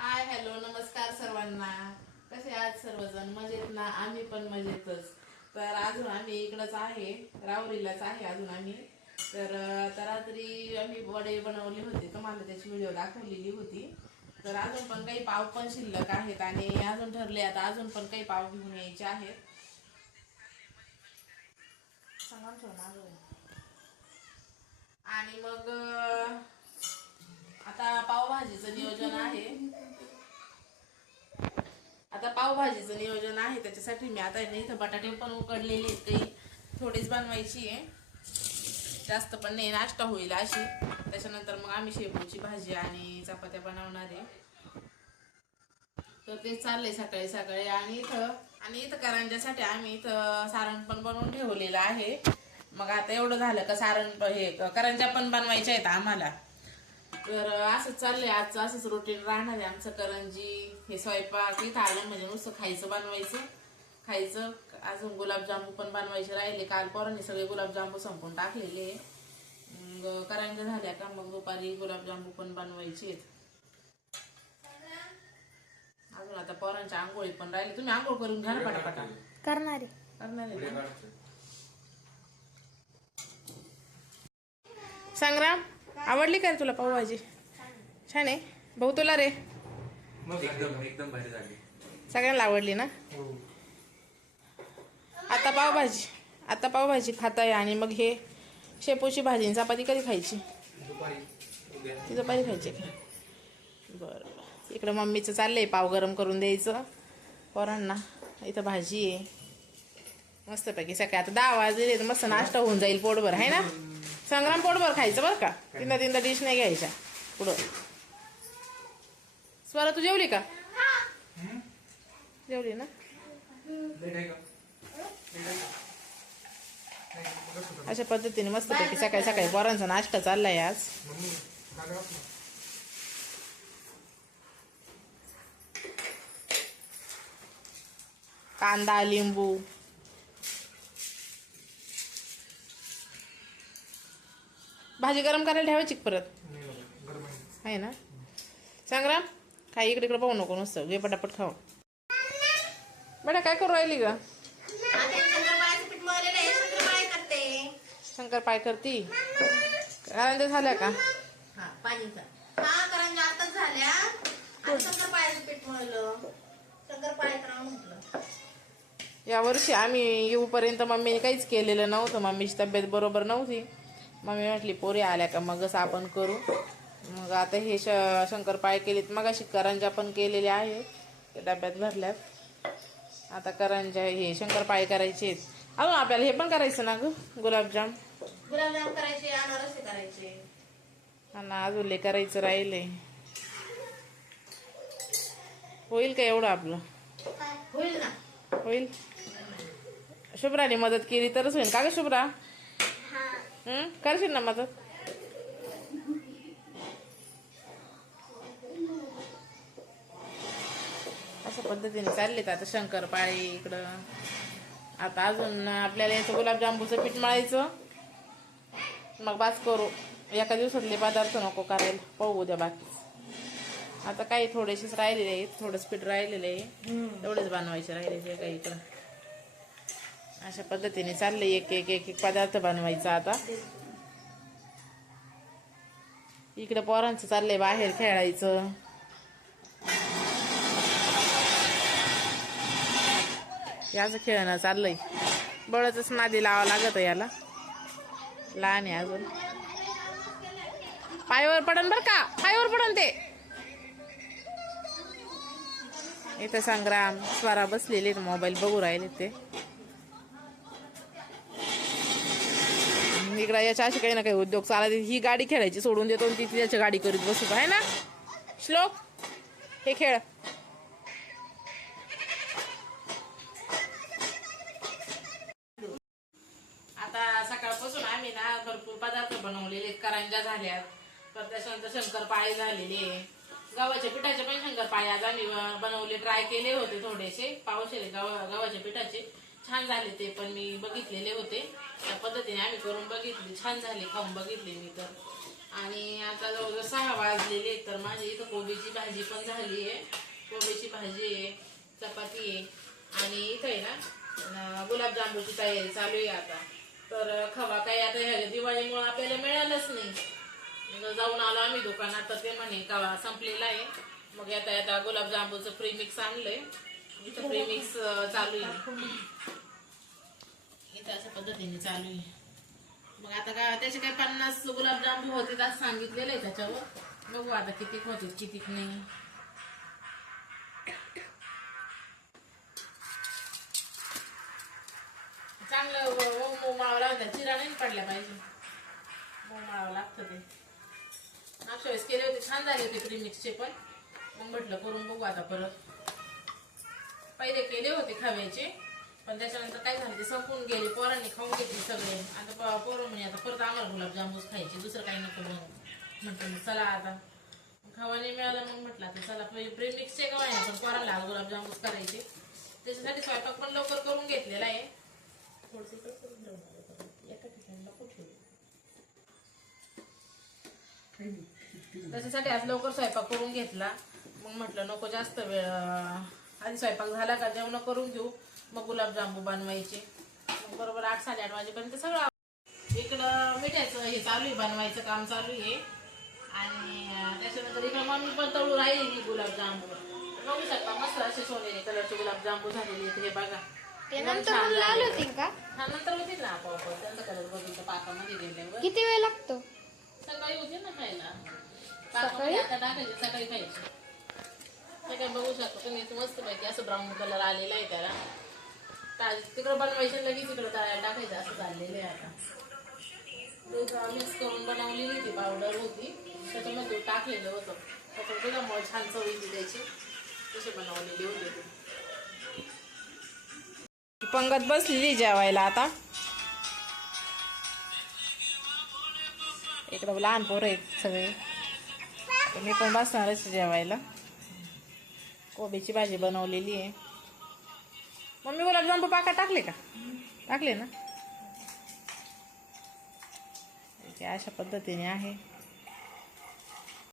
Hi hello नमस्कार सर्वांना. कसे आज सर्वजण? मजेत ना? आम्ही पण मजेतच. तर अजून आम्ही इकडंच आहे. रावरीलाच आहे अजून आम्ही. तर तर रात्री आम्ही वडे बनवले होते. तुम्हाला त्याची व्हिडिओ दाखवलेली होती. तर अजून पण काही पाव पण शिल्लक आहेत आणि अजून ठरले आता अजून पण काही पाव घेऊन यायचे आहेत. सांगा ना आणि मग अं, आता पावभाजीचं नियोजन आहे आता पावभाजीचं नियोजन आहे त्याच्यासाठी मी आता इथं बटाटे पण उकडलेले आहेत काही थोडीच बनवायची आहे. जास्त पण नाही नाश्ता होईल अशी. त्याच्यानंतर मग आम्ही शेपूची भाजी आणि चपात्या बनवणार आहे. तर ते चाललंय सकाळी सकाळी आणि इथं आणि इथं करंजासाठी आम्ही इथं सारण पण बनवून ठेवलेलं आहे. मग आता एवढं झालं का सारण हे करंजा पण बनवायच्या आहेत आम्हाला. तर असंच चाललंय आजचं असंच रुटीन राहणार आहे आमचं करंजी हे स्वयंपाक इथं आलं म्हणजे नुसतं खायचं बनवायचं. खायचं अजून गुलाबजामू पण बनवायचे राहिले. काल पोरांनी सगळे गुलाबजामू संपून टाकलेले. मग करंजा झाल्या का? मग दुपारी गुलाबजामू पण बनवायचे आहेत अजून आता पोरांच्या आंघोळी पण राहिली. तुम्ही आंघोळ करून घ्या ना पटापटा. करणारे. करणार? संग्राम? आवडली का रे तुला पावभाजी? छान आहे. भाऊ तुला रे. एकदम एकदम भारी झाली. सगळ्यांना आवडली ना? आता पावभाजी. आता पावभाजी खाताय आणि मग हे शेपूची भाजी आणि चपाती कधी खायची? ती चपाती खायची का? बरं. इकडं मम्मीचं चाललंय पाव गरम करून द्यायचं. पोरांना. इथं भाजी आहे. मस्तपैकी सकाळी आता दहा वाजले तर मस्त नाश्ता होऊन जाईल पोटभर आहे ना? संग्राम पोटभर खायचं बरं का? तीनदा तीनदा डिश नाही घ्यायच्या. पुढं. स्वरा तू जेवली का? जेवली ना? अशा पद्धतीने मस्तपैकी सकाळी सकाळी पोरांचा नाश्ता चाललाय आज. कांदा लिंबू. भाजी गरम करायला ठेवायची का परत? नाही बाबा, गरम आहे. ना? संग्राम काय इकडे इकडे पाहू नको नुसतं घे पटापट खाऊ बेटा काय करू राहिली ग? शंकर पाय करती. झाल्या का? हा हा करंजा आताच झाल्या. आणि शंकरपाळ्याचं पीठ मळलं. शंकरपाळे करा म्हटलं. या वर्षी आम्ही येऊपर्यंत मम्मीने काहीच केलेलं नव्हतं. मम्मीची तब्येत बरोबर नव्हती. मम्मी म्हटली पोरी आल्या का? मगच आपण करू. मग आता हे श शंकरपाळे केलेत. मग अशी करंजा पण केलेले आहे. ते डब्यात भरल्यात. आता करंजा हे शंकरपाळे करायचे आहेत. अजून आपल्याला हे पण करायचं ना ग? गुलाबजाम? गुलाबजाम करायचे अनारसे करायचे. आणि अजून लय करायचं राहिले होईल का एवढं आपलं? होईल ना. होईल. शुभ्राने मदत केली तरच होईल. का ग शुभ्रा? करशील ना मदत? अशा पद्धतीने चाललेत आता शंकरपाळे इकडं. आता अजून आपल्याला याचं गुलाबजांबूचं पीठ मळायचं. मग बास करू. एका दिवसातले पदार्थ नको करायला. पाहू उद्या बाकी. आता काही थोडेसेच राहिलेले आहेत. थोडंच पीठ राहिलेलं आहे. तेवढेच बनवायचे राहिले काही इकडं. अशा पद्धतीने चाललंय एक एक एक एक पदार्थ बनवायचा आता. इकडं पोरांचं चाललंय बाहेर खेळायचं. याचं खेळणं चाललंय. बळतच नादी लावा लागत याला. लहान आहे अजून. पायावर पडन बर का? पायावर पडन ते. इथं संग्राम स्वरा बसलेले मोबाईल बघू राहिले ते. इकडं याच्या असे काही ना काही उद्योग चालत ही गाडी खेळायची सोडून देतो आणि तिथे त्याची गाडी करीत बसतो आहे ना? श्लोक? हे खेळ. आता सकाळपासून आम्ही ना भरपूर पदार्थ बनवलेले आहेत. करंजा झाल्यात. तर त्याच्यानंतर शंकरपाळे झालेले. गव्हाच्या पिठाचे पण शंकरपाळे आज आम्ही बनवले ट्राय केले होते थोडेसे. पावशेले गव्हा गव्हाच्या पिठाचे. छान झाले ते पण मी बघितलेले होते. त्या पद्धतीने आम्ही करून बघितले. छान झाले खाऊन बघितले मी तर. आणि आता जवळजवळ सहा वाजलेले तर माझ्या इथं कोबीची भाजी पण झाली आहे. कोबीची भाजी आहे चपाती आहे. आणि इथं आहे ना अं, गुलाबजामुनची तयारी चालू आहे आता. तर खवा काही आता ह्या दिवाळीमुळे आपल्याला मिळालंच नाही. जाऊन आलो आम्ही दुकानात तर ते म्हणे कवा संपलेला आहे. मग आता येता गुलाबजामुनचं प्रीमिक्स आणलंय. इथं प्रेमिक्स चालू आहे. इथं अशा पद्धतीने चालू आहे. मग आता काय त्याचे काय पन्नास गुलाबजामुन होते असं सांगितलेलं आहे त्याच्यावर. बघू आता कितीक होते कितीक नाही. चांगलं मऊ लागतं चिरा नाही पडल्या पाहिजे. मऊ माळावं लागतं ते. मागच्या वेळेस केले होते छान झाले होते प्रीमिक्सचे पण. मग म्हटलं करून बघू आता परत. पहिले केले होते खव्याचे पण त्याच्यानंतर काय झालं ते संपून गेले पोरांनी खाऊन घेतले सगळे. आता पोरं म्हणे आता परत आम्हाला गुलाबजामुनच खायचे दुसरं काही नको म्हणून. म्हटलं चला आता. खवा नाही मिळाला मग म्हटलं आता चला प्रेमिक्सचे का आहे पण पोरांना आज करायचे. त्याच्यासाठी स्वयंपाक पण लवकर करून घेतलेला आहे. थोडंसं एका ठिकाणी नको ठेवू. त्याच्यासाठी आज लवकर स्वयंपाक करून घेतला. मग म्हटलं नको जास्त वेळ आधी स्वयंपाक झाला का जेवण करून घेऊ. मग गुलाबजामू बनवायचे. मग बरोबर आठ साडेआठ वाजेपर्यंत सगळं इकडं मिठाचं हे चालू आहे बनवायचं काम चालू आहे. आणि त्याच्यानंतर इकडं मम्मी पण तळू राहिली गुलाबजामू बघू शकता मस्त असे सोनेरी कलरचे गुलाबजामू झालेले आहेत. हे बघा. नंतर का? हा होतील ना आपोआप. त्यांचा कलर बघितलं पाकामध्ये गेल्यावर. किती वेळ लागतो? सकाळी होते ना खायला. पाकामध्ये आता टाकायचे सकाळी खायचे. हे काय बघू शकतो तुम्ही मस्त पैकी असं ब्राऊन कलर आलेला आहे त्याला. तिकडं बनवायचे लगेच तिकडं तळायला टाकायचं असं चाललेलं आहे आता. दूध मिक्स करून बनवलेली होती पावडर होती. त्याच्यामध्ये दूध टाकलेलं होतं. त्याच्यामुळे त्याच्यामुळे छान चव येते त्याची. तशी बनवलेली होती पंगत बसलेली जेवायला आता. इकडं लहान पोरं आहेत सगळे. मी पण बसणारच जेवायला. कोबीची भाजी बनवलेली आहे. मम्मी गुलाबजाम पाका टाकले का? टाकले ना? अशा पद्धतीने आहे.